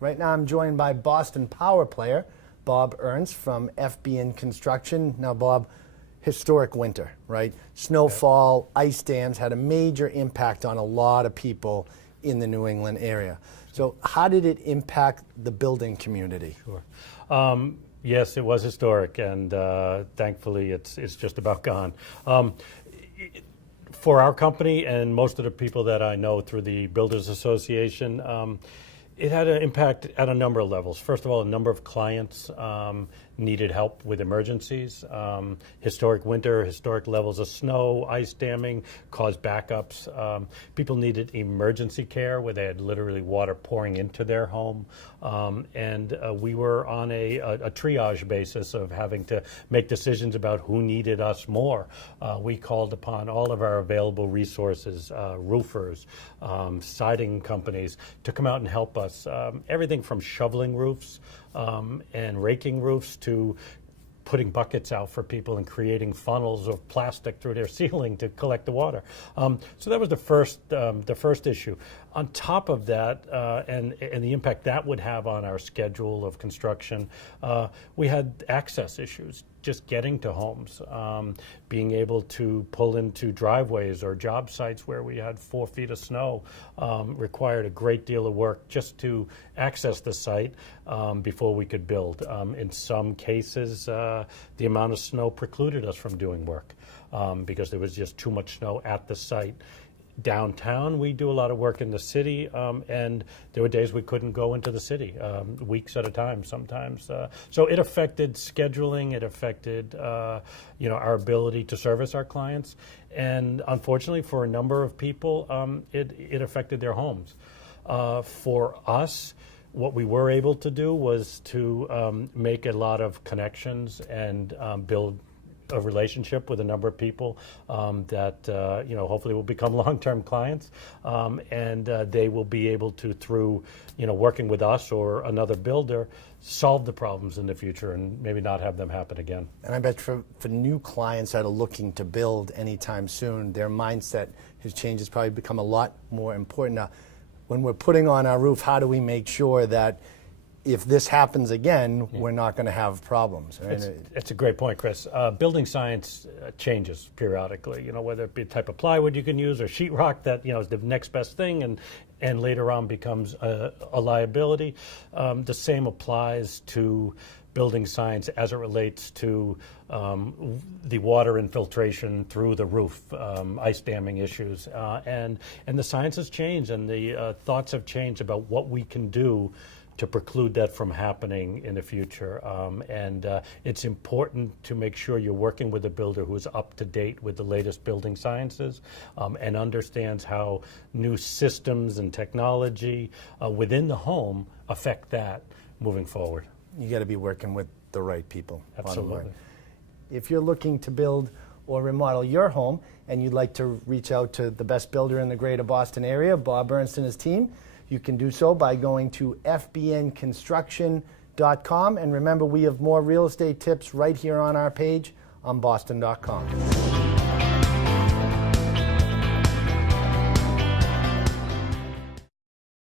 Right now I'm joined by Boston Power Player Bob Ernst from FBN Construction. Now, Bob, historic winter, right? Snowfall, ice dams had a major impact on a lot of people in the New England area. So how did it impact the building community? Sure. Yes, it was historic, and thankfully it's just about gone. For our company and most of the people that I know through the Builders Association, it had an impact at a number of levels. First of all, a number of clients needed help with emergencies. Historic winter, historic levels of snow, ice damming caused backups. People needed emergency care where they had literally water pouring into their home. And we were on a triage basis of having to make decisions about who needed us more. We called upon all of our available resources, roofers, siding companies, to come out and help us. Everything from shoveling roofs and raking roofs to putting buckets out for people and creating funnels of plastic through their ceiling to collect the water. So that was the first issue. On top of that, and the impact that would have on our schedule of construction, we had access issues, just getting to homes, being able to pull into driveways or job sites where we had 4 feet of snow required a great deal of work just to access the site before we could build. In some cases, the amount of snow precluded us from doing work because there was just too much snow at the site. Downtown, we do a lot of work in the city, and there were days we couldn't go into the city, weeks at a time sometimes. So it affected scheduling, it affected our ability to service our clients, and unfortunately for a number of people, it affected their homes. For us, what we were able to do was to make a lot of connections and build a relationship with a number of people that hopefully will become long-term clients, and they will be able to, through working with us or another builder, solve the problems in the future and maybe not have them happen again. And I bet for new clients that are looking to build anytime soon, their mindset has changed. It's probably become a lot more important. Now, when we're putting on our roof, how do we make sure that if this happens again, we're not going to have problems? It's a great point, Chris. Building science changes periodically, whether it be the type of plywood you can use or sheetrock that, is the next best thing and later on becomes a liability. The same applies to building science as it relates to the water infiltration through the roof, ice damming issues. And the science has changed, and the thoughts have changed about what we can do to preclude that from happening in the future. And it's important to make sure you're working with a builder who is up to date with the latest building sciences and understands how new systems and technology within the home affect that moving forward. You got to be working with the right people. Absolutely. If you're looking to build or remodel your home and you'd like to reach out to the best builder in the greater Boston area, Bob Ernst and his team, you can do so by going to fbnconstruction.com. And remember, we have more real estate tips right here on our page on boston.com.